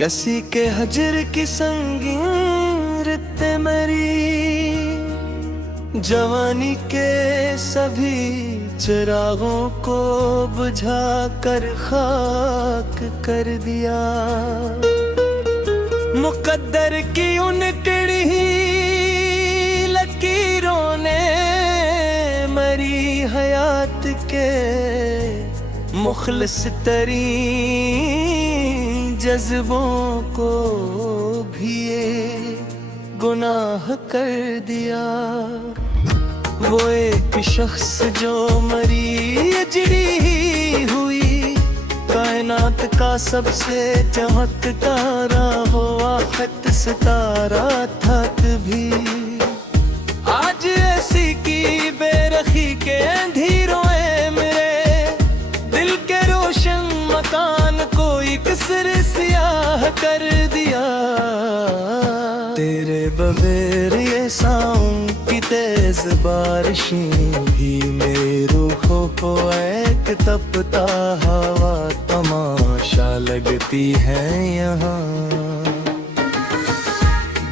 किसी के हजर की संगीन रित्ते मरी, जवानी के सभी चिरागों को बुझा कर खाक कर दिया। मुकद्दर की उन टेढ़ी लकीरों ने मरी हयात के मुखलिस तरीन जज्बों को भी ये गुनाह कर दिया। वो एक शख्स जो मरी अजड़ी हुई, कायनात का सबसे चमकदारा हो आखिर सितारा था कभी। आज ऐसी की बेरखी के अंधेरों मेरे दिल के रोशन मकान को एक सिर सियाह कर दिया। तेरे बगैर ये साउं की तेज बारिशें भी मेरी रूहों को एक तपता हवा तमाशा लगती है यहाँ।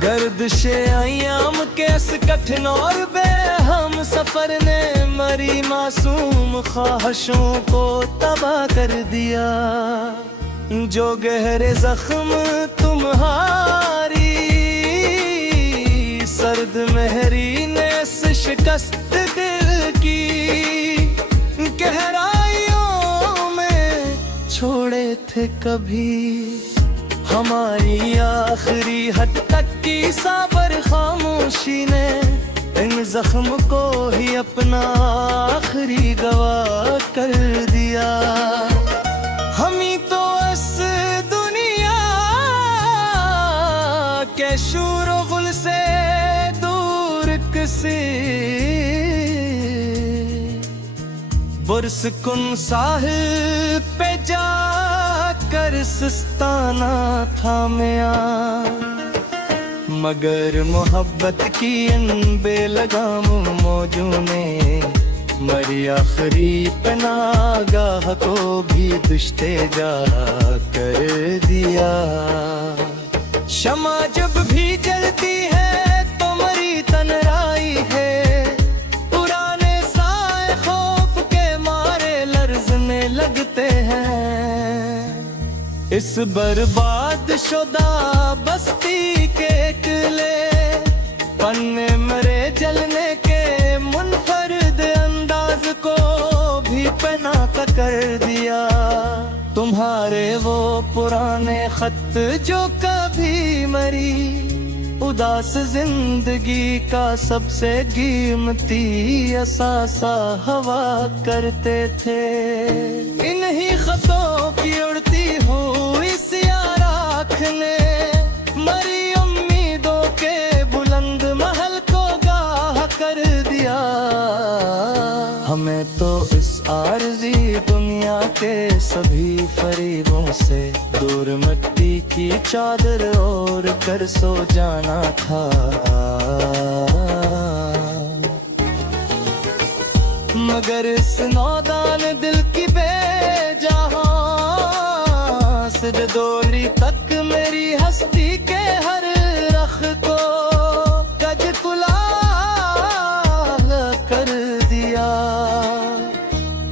गर्दिशे अय्याम के इस कठिन और बेहम सफर ने मरी मासूम ख्वाहिशों को तबाह कर दिया। जो गहरे जख्म तुम्हारी सर्द मेहरी ने इस शिकस्त दिल की गहराइयों में छोड़े थे कभी। हमारी आखिरी हद तक की साबर खामोशी ने इन जख्म को ही अपना आखिरी गवाह कर दिया। हम ही तो इस दुनिया के शूर और गुल से दूर किसी बुरसकुन साहिल पे जाकर सुस्ताना था मैं। मगर मोहब्बत की इन बेलगाम मौजों ने मरी आखिरी पनागाह को भी दुश्ते जा कर दिया। शमा जब भी जलती है तो मरी तन्हाई है, पुराने साए खौफ के मारे लर्ज़ने लगते हैं। इस बर्बाद शुदा बस्ती के किले पन्ने मरे जलने के मुनफरद अंदाज को भी पना कर दिया। तुम्हारे वो पुराने खत जो कभी मरी उदास जिंदगी का सबसे कीमती असासा हवा करते थे। इन्हीं खतों की उड़ती हुई सियाराख ने मरी उम्मीदों के बुलंद महल को गाह कर दिया। हमें तो इस आरज़ी दुनिया के सभी फरीबों से दूर मिट्टी की चादर ओढ़ कर सो जाना था। मगर इस नौदान दिल की बेजहां सिरदोरी तक मेरी हस्ती के हर रख को कज कुला कर दिया।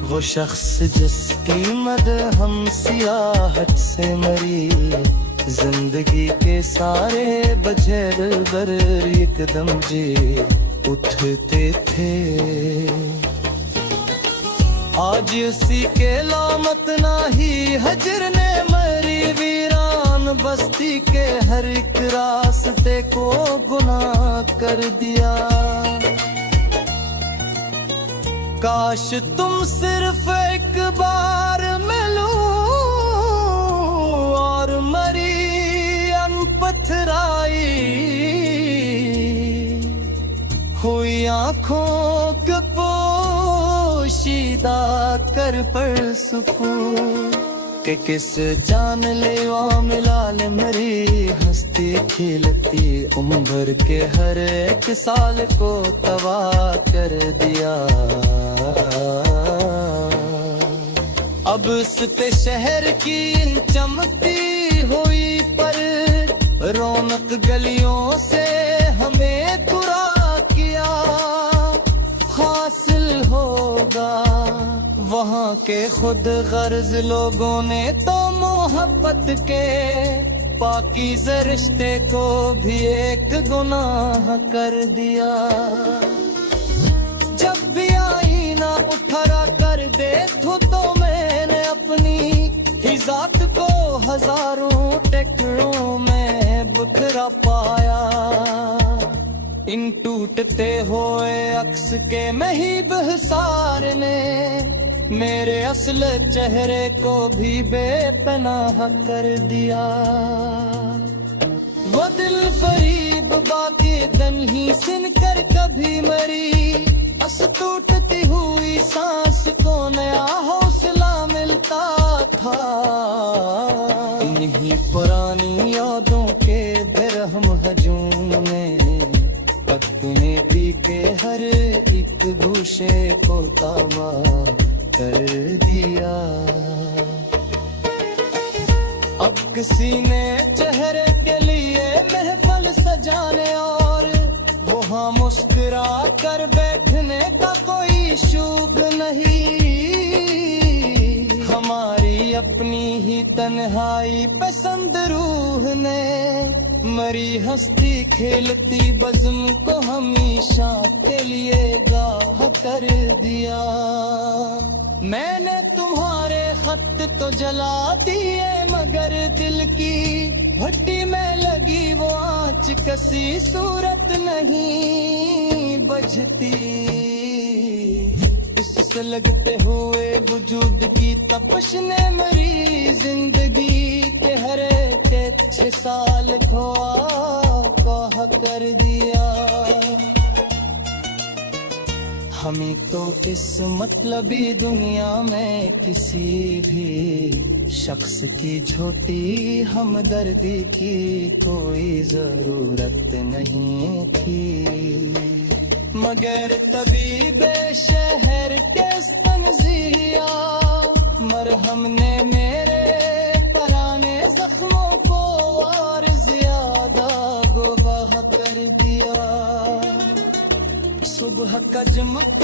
वो शख्स जिसकी मद हम सियाहत से मरी, जिंदगी के सारे बजे दिलबर एकदम जी उठते थे। आज उसी के लामत नाही हजर ने मरी वीरान बस्ती के हर एक रास्ते को गुनाह कर दिया। काश तुम सिर्फ एक बार मिलो और मरी अनपथराई हुई आँखों के पोशीदा कर पर सुकून के किस जान लेवा मिलाल मरी हंसती खिलती उम्र के हर एक साल को तबाह कर दिया। अब सुते शहर की इन चमकती हुई पर रौनक गलियों से हमें पूरा किया हासिल होगा। वहाँ के खुद गर्ज लोगों ने तो मोहब्बत के पाकीज़े रिश्ते को भी एक गुनाह कर दिया। जब भी आईना उठरा कर देखो तो मैंने अपनी ही जात को हजारों टुकड़ों में बिखरा पाया। इन टूटते हुए अक्स के महीब हिसार ने मेरे असल चेहरे को भी बेपनाह कर दिया। वो दिल फरीब बाकी दम ही सुन कर कभी मरी, बस टूटती हुई सांस को नया हौसला मिलता था। इन्हीं पुरानी यादों के बेरहम हजूम में अपने दी के हर एक गूशे को ताबा कर दिया। अब किसी ने चेहरे के लिए महफल सजाने और वहाँ मुस्कुरा कर बैठने का कोई शुभ नहीं। हमारी अपनी ही तन्हाई पसंद रूह ने मरी हस्ती खेलती बज़्म को हमेशा के लिए गाह कर दिया। मैंने तुम्हारे खत तो जला दिए मगर दिल की भट्टी में लगी वो आँच कसी सूरत नहीं बजती। इससे लगते हुए वजूद की तपश ने मरी जिंदगी के हर एक 6 साल को आह कर दिया। हमें तो इस मतलबी दुनिया में किसी भी शख्स की छोटी हमदर्दी की कोई जरूरत नहीं थी। मगर तभी बेशहर के तंज़िया मरहम ने मेरे पुराने जख्मों को और ज्यादा गुबाह कर दिया। सुबह का चमक